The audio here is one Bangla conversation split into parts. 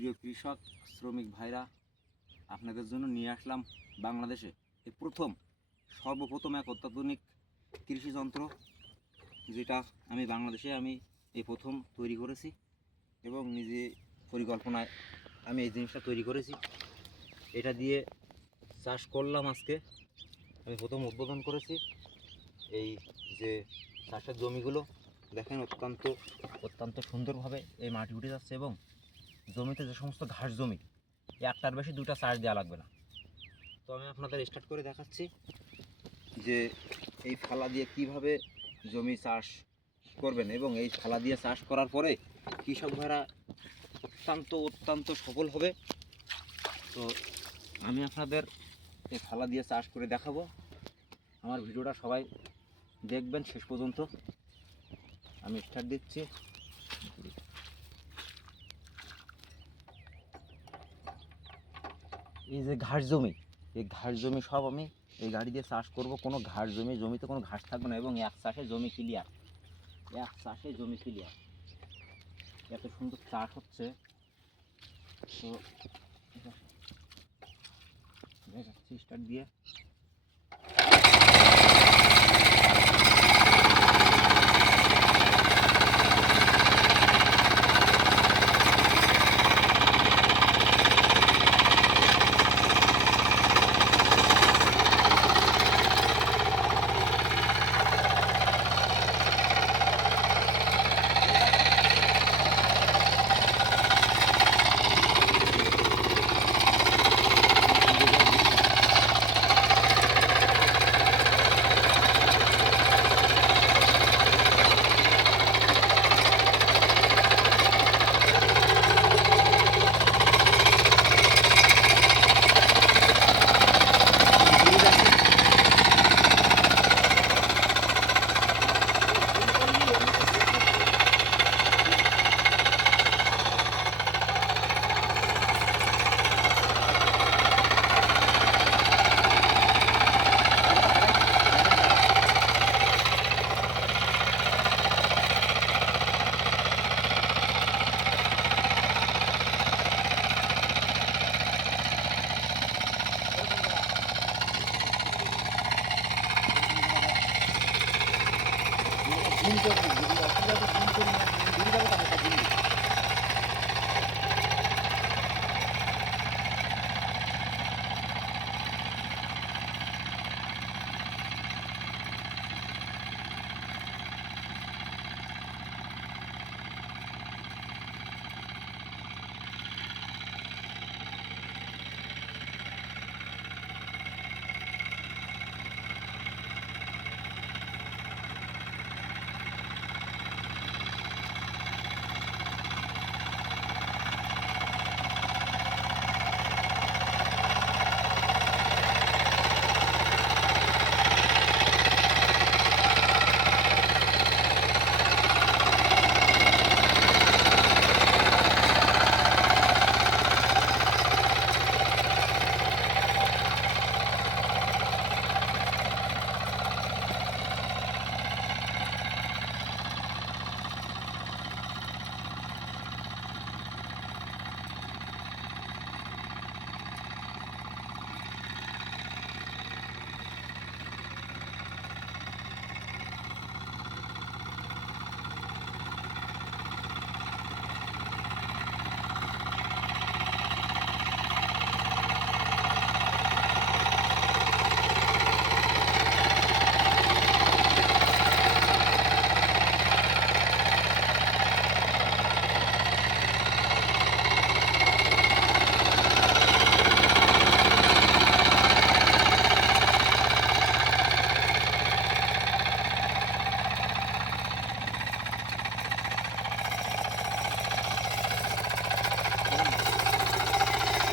প্রিয় কৃষক শ্রমিক ভাইরা, আপনাদের জন্য নিয়ে আসলাম বাংলাদেশে এই সর্বপ্রথম এক অত্যাধুনিক কৃষি যন্ত্র, যেটা বাংলাদেশে এই প্রথম তৈরি করেছি এবং নিজে পরিকল্পনায় আমি এই জিনিসটা তৈরি করেছি। এটা দিয়ে চাষ করলাম। আজকে আমি প্রথম উদ্বোধন করেছি। এই যে চাষের জমিগুলো দেখেন, অত্যন্ত সুন্দরভাবে এই মাটি উঠে যাচ্ছে এবং জমিতে যে সমস্ত ঘাস জমি, একটার বেশি দুটা চাষ দেওয়া লাগবে না। তো আমি আপনাদের স্টার্ট করে দেখাচ্ছি যে এই ফালা দিয়ে কিভাবে জমি চাষ করবেন এবং এই ফালা দিয়ে চাষ করার পরে কৃষক ভাইরা অত্যন্ত সফল হবে। তো আমি আপনাদের এই ফালা দিয়ে চাষ করে দেখাবো। আমার ভিডিওটা সবাই দেখবেন শেষ পর্যন্ত। আমি স্টার্ট দিচ্ছি। এই যে ঘাস জমি, এই ঘাস জমি সব আমি এই গাড়ি দিয়ে চাষ করব। কোনো ঘাস জমিতে কোনো ঘাস থাকবে না এবং এক চাষে জমি ক্লিয়ার। এত সুন্দর চাষ হচ্ছে। তো দেখাচ্ছি স্টার্ট দিয়ে।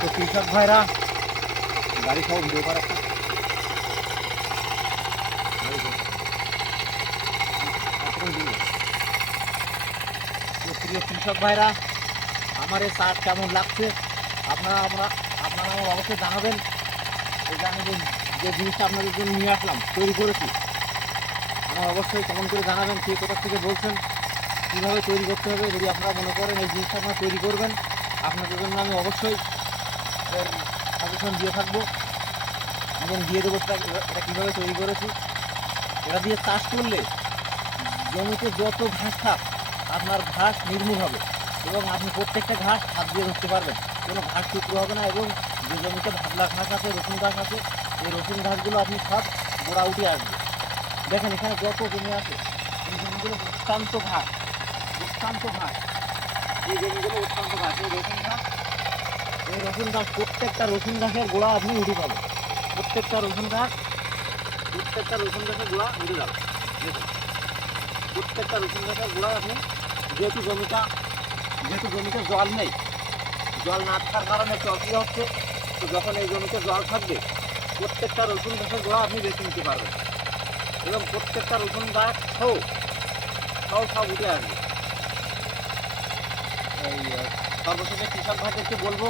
তো কৃষক ভাইরা, গাড়ি সব ভিডিও করা প্রিয় কৃষক ভাইরা, আমার এই চাষ কেমন লাগছে আপনারা আমার অবশ্যই জানাবেন। এই যে আমি যে জিনিসটা আপনাদের জন্য নিয়ে আসলাম, তৈরি করেছি, আমার অবশ্যই কমেন্ট করে জানাবেন কে কোথা থেকে বলছেন, কীভাবে তৈরি করতে হবে। যদি আপনারা মনে করেন এই জিনিসটা আপনারা তৈরি করবেন, আপনাদের জন্য আমি অবশ্যই এর সাজেশন দিয়ে থাকবো এবং দিয়ে দেবো এটা কীভাবে তৈরি করেছি। এটা দিয়ে চাষ করলে জমিতে যত ঘাস থাক আপনার ঘাস নির্মূল হবে এবং আপনি প্রত্যেকটা ঘাস হাত দিয়ে ধরতে পারবেন, কোনো ঘাস টুকরো হবে না। এবং যে জমিতে ভাবলা ঘাস আছে, রসুন ঘাস আছে, এই রসুন ঘাসগুলো আপনি সব গোড়া উঠে আসবে। দেখেন এখানে যত জমি আছে এই জমিগুলো অত্যন্ত ঘাস, অত্যন্ত ঘাস, এই জমিগুলো অত্যন্ত ঘাস। এই রসুন গাছ প্রত্যেকটা রসুন গাছের গোড়া আপনি উঠে পাবেন, প্রত্যেকটা রসুন গাছের গোড়া উঠে যাবে। দেখুন প্রত্যেকটা রসুন গাছের গোড়ায় আপনি, যেহেতু জমিতে জল নেই, জল না থাকার কারণে একটু অসুবিধা হচ্ছে, তো যখন এই জমিতে জল থাকবে প্রত্যেকটা রসুন গাছের গোড়া আপনি বেছে নিতে পারবেন এবং প্রত্যেকটা রসুন গাছ সব উঠে আসবে। এই সর্বশেষে কৃষক ভাইদেরকে বলবো,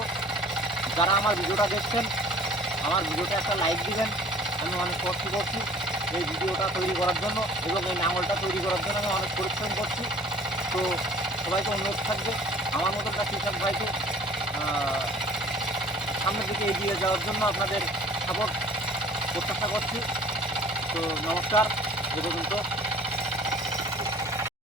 যারা আমার ভিডিওটা দেখছেন আমার ভিডিওটা একটা লাইক দিবেন। আমি অনেক কষ্ট করছি এই ভিডিওটা তৈরি করার জন্য এবং এই নাঙলটা তৈরি করার জন্য আমি অনেক পরিশ্রম করছি। তো সবাইকে অনুরোধ থাকবে আমার মতো একটা কৃষক ভাইকে সামনের দিকে এগিয়ে যাওয়ার জন্য আপনাদের সাপোর্ট প্রত্যাশা করছি। তো নমস্কার, এ পর্যন্ত।